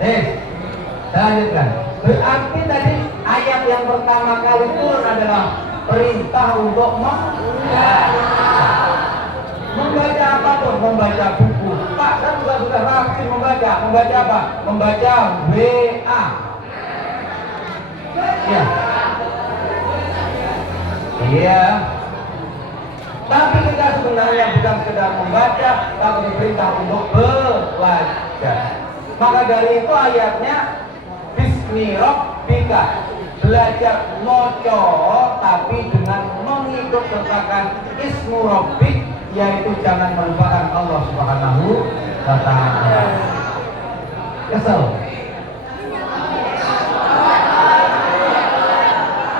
Saya lanjutkan. Berarti tadi ayat yang pertama kali turun adalah perintah untuk membaca apapun, membaca buku. Pak, kan sudah rajin membaca. Membaca apa? Membaca WA. Ya. Iya. Tapi kita sebenarnya bukan sekedar membaca, tapi diperintah untuk belajar. Maka dari itu ayatnya Bismi Rabbika, belajar moco tapi dengan mengikut sertakan Ismu Rabbik, yaitu jangan melupakan Allah Subhanahu wa ta'ala. Kesel?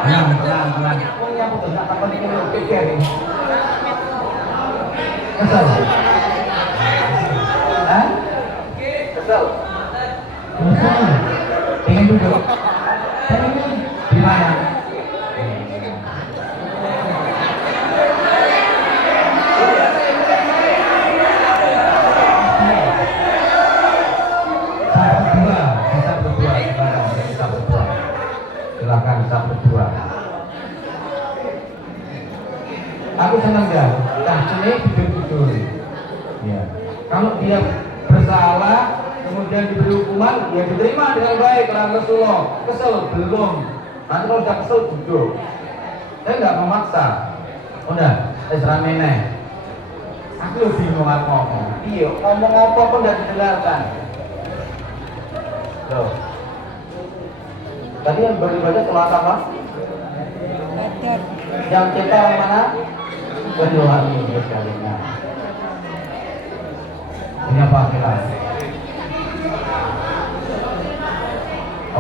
Pelan-pelan. Punya putus, tak apa dikira pikir ini. Kesel? Hah? Kesel? Ingin duduk? Di mana? Silakan kita berdua. Aku senang ya, ini jujur-jujur. Ya. Kalau dia bersalah, kemudian diberi hukuman, ya diterima dengan baik. Karena Rasulullah kesel belum. Nanti kalau sudah kesel duduk. Saya nggak memaksa. Udah, Isra meneh. Aku bingung apa ngomong. Iya, ngomong apa pun tidak didengarkan. Loh. Tadi yang beribadah sholat apa? Yang kita yang mana? Berdoa ini sekalinya. Ini apa kita?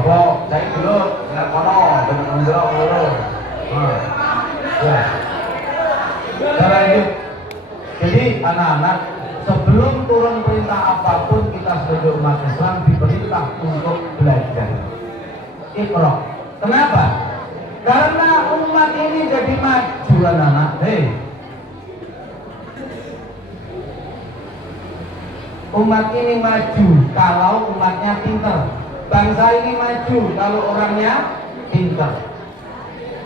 Apa? Saya dulu dengan kono dengan menjerok dulu. Ya. Kita lanjut. Jadi anak-anak, sebelum turun perintah apapun, kita sebagai umat Islam diperintah untuk belajar. Iqra. Kenapa? Karena umat ini jadi maju, anak-anak. Umat ini maju kalau umatnya pintar. Bangsa ini maju kalau orangnya pintar.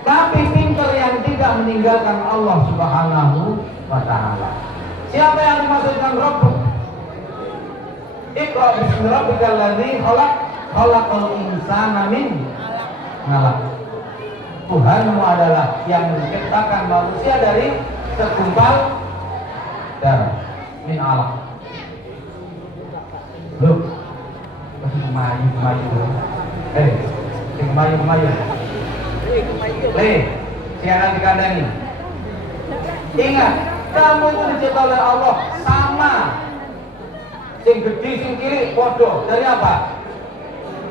Tapi pintar yang tidak meninggalkan Allah Subhanahu wa ta'ala. Siapa yang dimaksudkan Rabbuk? Iqra bismi rabbikal ladzi khalaq, khalaqal insana min 'alaq. Tuhanmu adalah yang menciptakan manusia dari segumpal darah, min 'alaq. Loh, kemayu. Kemayu. Siaran dikandani. Ingat, kamu itu dicipta oleh Allah sama. Sing gede, sing kiri, bodoh. Dari apa?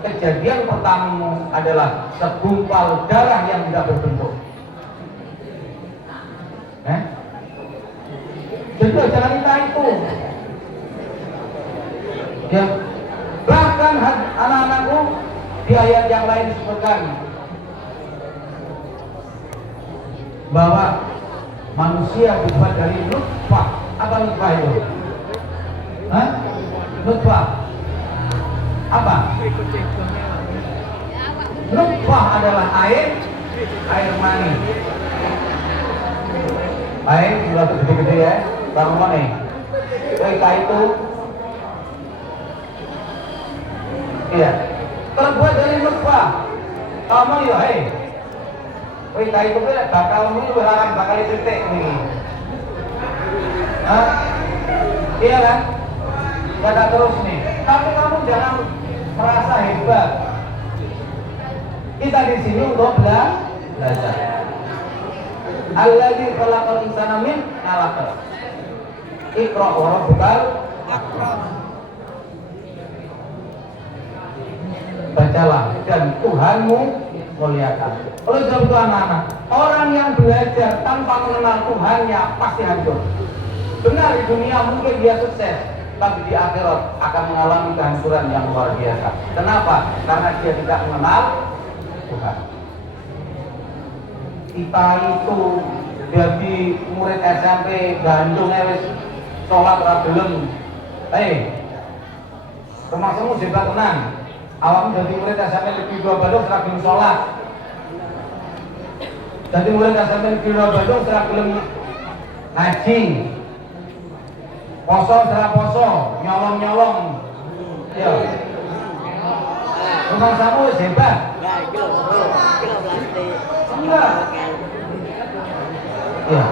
Kejadian pertamamu adalah segumpal darah yang tidak berbentuk. Jadi jangan minta itu. Ya. Bahkan anak-anakku di ayat yang lain disebutkan bahwa manusia dibuat dari nutfah. Apa nutfah itu? Nutfah apa? Nutfah adalah air mani. Air sudah gede-gede ya, baru mani. Mereka itu iya, terbuat dari nutfah. Kamu ya, mereka itu bakal ini bakal titik nih. Iya kan? Kata terus nih. Tapi kamu jangan merasa hebat. Kita di sini untuk belajar. Alladzi khalaqal insana min 'alaq. Iqra wa rabbukal akram. Bacalah dan Tuhanmu muliakan. Oleh sebab itu anak-anak, orang yang belajar tanpa mengenal Tuhannya pasti hancur. Benar di dunia mungkin dia sukses, tapi di akhirat akan mengalami kehancuran yang luar biasa. Kenapa? Karena dia tidak mengenal Tuhan. Kita itu jadi murid SMP Bandung wis salat ra gelem. Termasukmu juga tenang. Awam jadi murid sampai lebih dua badung serak belum sholat. Jadi murid sampai lebih dua badung serak belum ngaji. Poso serak poso, nyolong. Ya. Rumah samu hebat. Enggak. Ya.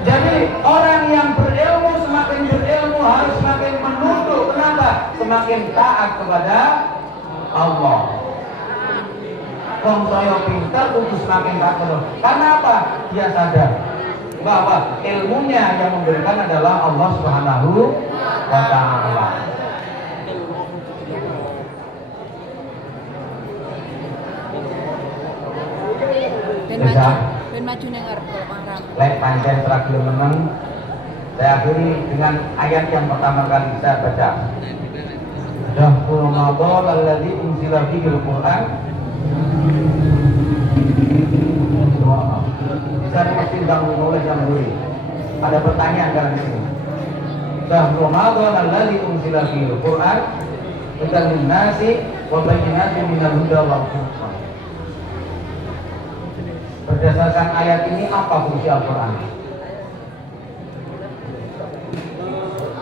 Jadi orang yang berilmu semakin berilmu harus semakin menuntut. Kenapa? Semakin taat kepada Allah. Wong saya pintar kudu semakin taat kepada Allah. Karena apa? Dia sadar bahwa ilmunya yang memberikan adalah Allah Subhanahu wa taala. Ben maju ning arep Mahram. Lek pancen terakhir menang. Saya akhiri dengan ayat yang pertama kali saya baca. Syahrul Ramadan alladzi unzila fihi al-Qur'an. Bisa dikasih bangun oleh yang beri. Ada pertanyaan dalam ini. Syahrul Ramadan alladzi unzila fihi al-Qur'an hudan lin-nasi wa bayyinatin minal huda wal furqan. Berdasarkan ayat ini apa fungsi Al-Quran?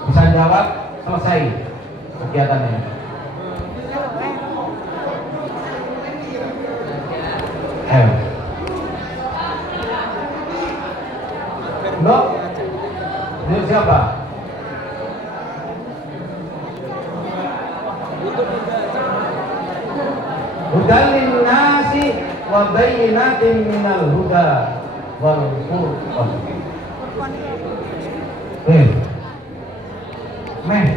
Bisa jawab, selesai kegiatannya. Mbak, ini siapa? Hudalin nasi wa bayyinatin minal huda wal furqan.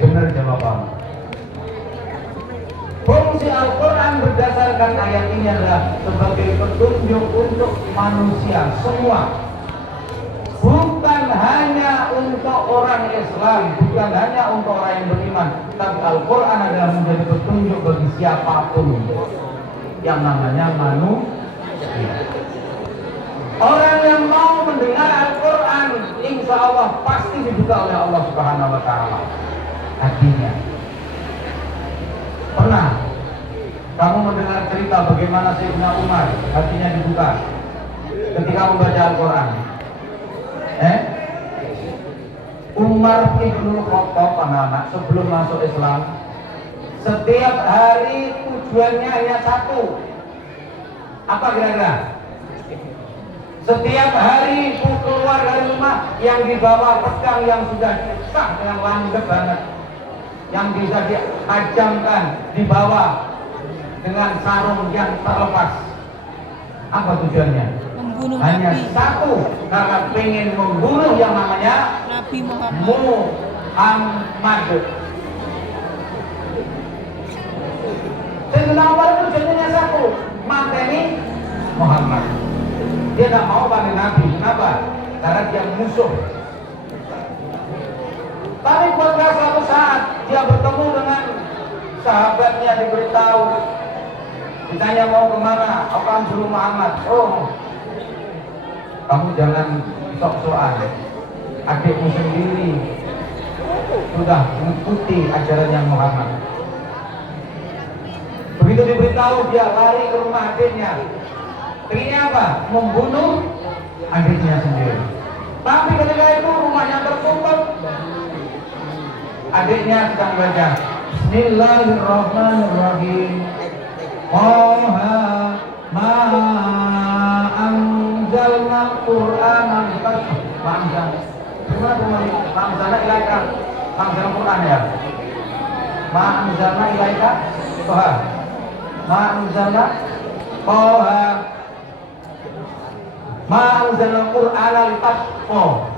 Benar jawaban. Fungsi Al-Quran berdasarkan ayat ini adalah sebagai petunjuk untuk manusia semua. Bukan hanya untuk orang Islam, bukan hanya untuk orang yang beriman, tapi Al-Quran adalah menjadi petunjuk bagi siapapun yang namanya manusia. Orang yang mau mendengar Al-Quran, insya Allah pasti dibuka oleh Allah Subhanahu wa Ta'ala hatinya. Pernah kamu mendengar cerita bagaimana Sayyidina Umar hatinya dibuka ketika membaca Al-Quran? Umar ibn Khattab, anak-anak, sebelum masuk Islam, setiap hari tujuannya hanya satu. Apa kira-kira? Setiap hari keluar dari rumah yang dibawa pedang yang sudah sah dengan landep banget, yang bisa ditajamkan, dibawa dengan sarung yang terlepas. Apa tujuannya? Membunuh hanya Nabi. Satu, karena pengen membunuh yang namanya Nabi Muhammad. Sayyidina Umar itu tujuannya satu, mateni Muhammad. Dia tidak mau pakai Nabi. Kenapa? Karena dia musuh. Tapi pada suatu saat dia bertemu dengan sahabatnya, diberitahu, ditanya mau kemana, akan suruh Muhammad. Oh, kamu jangan sok-sokan, adikmu sendiri sudah mengikuti ajaran yang Muhammad. Begitu diberitahu, dia lari ke rumah adiknya. Pengennya apa? Membunuh adiknya sendiri. Tapi ketika itu rumahnya tertutup, adiknya sedang baca Bismillahirrahmanirrahim. Qaha ma anzalna Qur'anan Ma'anzalna ilaika. Ma'anzalna Qur'an ya. Ma'anzalna ilaika. Qaha Ma'anzalna Qaha Ma'anzalna Qur'ana litashqa.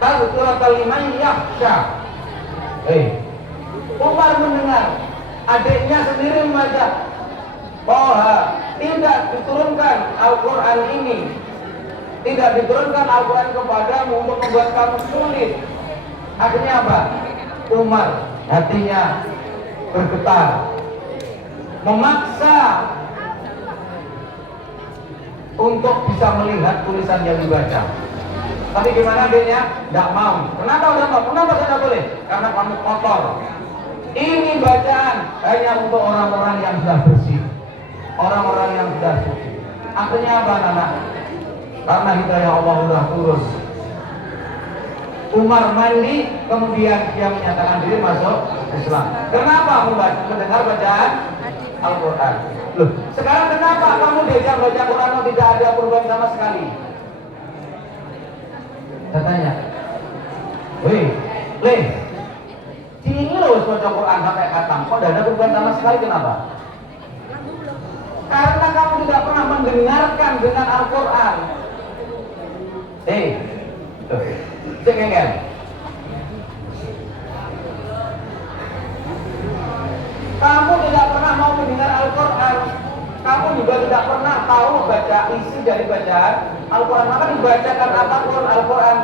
Tadhkiratan liman yakhsha. Umar mendengar adiknya sendiri membaca bahwa tidak diturunkan Al-Quran ini, tidak diturunkan Al-Quran kepadamu untuk membuat kamu sulit. Akhirnya apa? Umar hatinya bergetar, memaksa untuk bisa melihat tulisan yang dibaca. Tapi gimana adiknya? Tidak mau. Kenapa udah mau? Kenapa tidak boleh? Karena kamu kotor. Ini bacaan hanya untuk orang-orang yang sudah bersih, orang-orang yang sudah suci. Akhirnya apa anak? Karena hidayah Allah sudah turun. Umar mandi, kemudian dia menyatakan diri masuk Islam. Kenapa mendengar bacaan Al-Quran? Loh, sekarang kenapa kamu diajak baca Quran tidak ada perubahan sama sekali? Saya tanya, weh, ini loh baca Quran sampai khatam, kok tidak ada perubahan sama sekali, kenapa? Karena kamu tidak pernah mendengarkan dengan Al-Quran. Cengengel. Kamu tidak pernah mau mendengar Al-Quran. Kamu juga tidak pernah tahu baca isi dari bacaan Al-Quran. Maka dibacakan apapun Al-Quran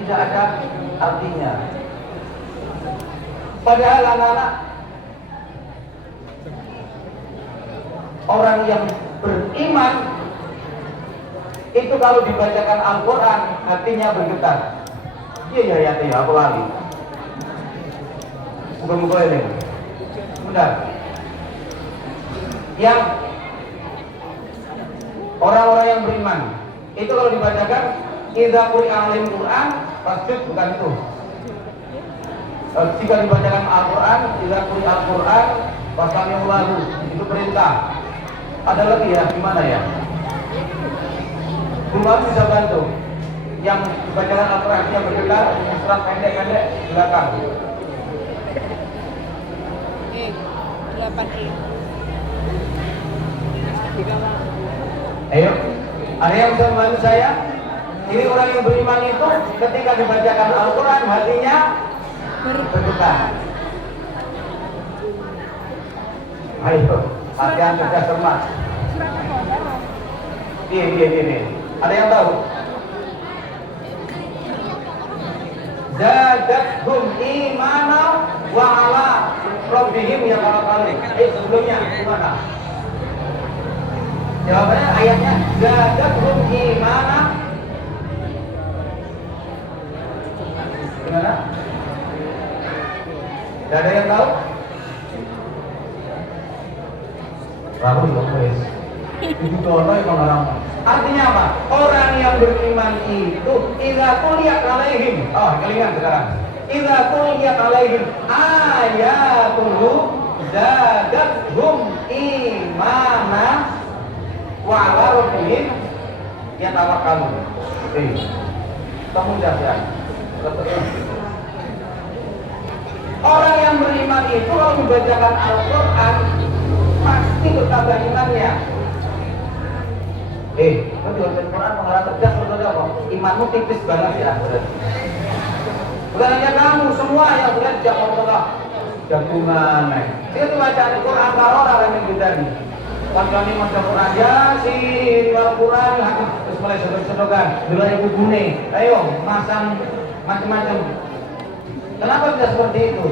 tidak ada artinya. Padahal anak-anak, orang yang beriman itu kalau dibacakan Al-Quran hatinya bergetar. Iya ya, aku lali. Bukan ini. Benar. Yang orang-orang yang beriman itu kalau dibacakan idza quri'a alaihim Quran fasjud, bukan itu. Jika dibacakan Al-Quran, idza quri'a Al-Quran fastami'u lahu, itu perintah. Ada lagi ya, gimana ya? Bukan bisa bantu. Yang dibacakan Al-Quran yang bergetar, surat pendek-pendek belakang. 8E. Ayo, ada yang bisa membantu saya? Ini orang yang beriman itu ketika dibacakan Al-Quran hatinya bergetar. Ayo, hati-hati sudah cermat. Ini. Ada yang tahu? Zadathum imana wa ala rabbihim yatawakkalun. Sebelumnya gimana? Jawabannya ayatnya zadathum imana. Gimana? Tidak ada yang tahu? Rabu dong guys. Itu contoh yang orang. Artinya apa? Orang yang beriman itu idza tuliyat alaihim. Oh, kelingan sekarang. Idza tuliyat alaihim ayatuhu zadathum imana wa ala rabbihim yatawakkalun. Kamu jawab. Orang yang beriman itu kalau membacakan Al-Quran pasti bertambah imannya. Kalau baca Al-Quran mengarah tegas berarti apa? Imanmu tipis banget ya. Bukan hanya kamu, semua yang sudah tidak mau tengah jagungan. Itu baca Al-Quran kalau orang yang kita nih. Kami baca Al-Quran Yasin, Al-Quran terus mulai sedot-sedotan, dulu ibu bune. Ayo, masang macam-macam. Kenapa tidak seperti itu?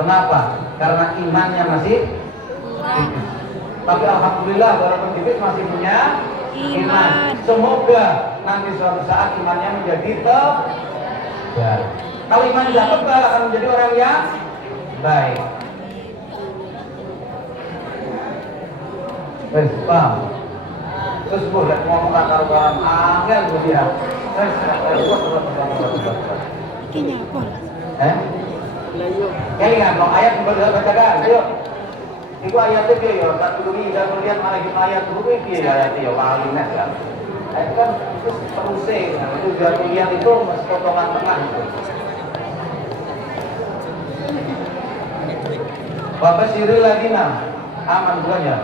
Kenapa? Karena imannya masih tipis. Tapi alhamdulillah walaupun tipis masih punya iman. Semoga nanti suatu saat imannya menjadi tebal. Kalau iman tidak tebal akan menjadi orang yang baik. Paham? Terus boleh ngomong karuan angel dia. Kayaknya apa? Kayaknya kalau ayat berbeda bacakan, ayo. Iku ayatnya dia ya, tak dulu ini dan melihat ayat dulu dia ayatnya ya, pahalnya ya. Itu kan terusing, itu biar melihat itu masih potongan tengah itu. Bapak Siril Ladina, aman bukan ya?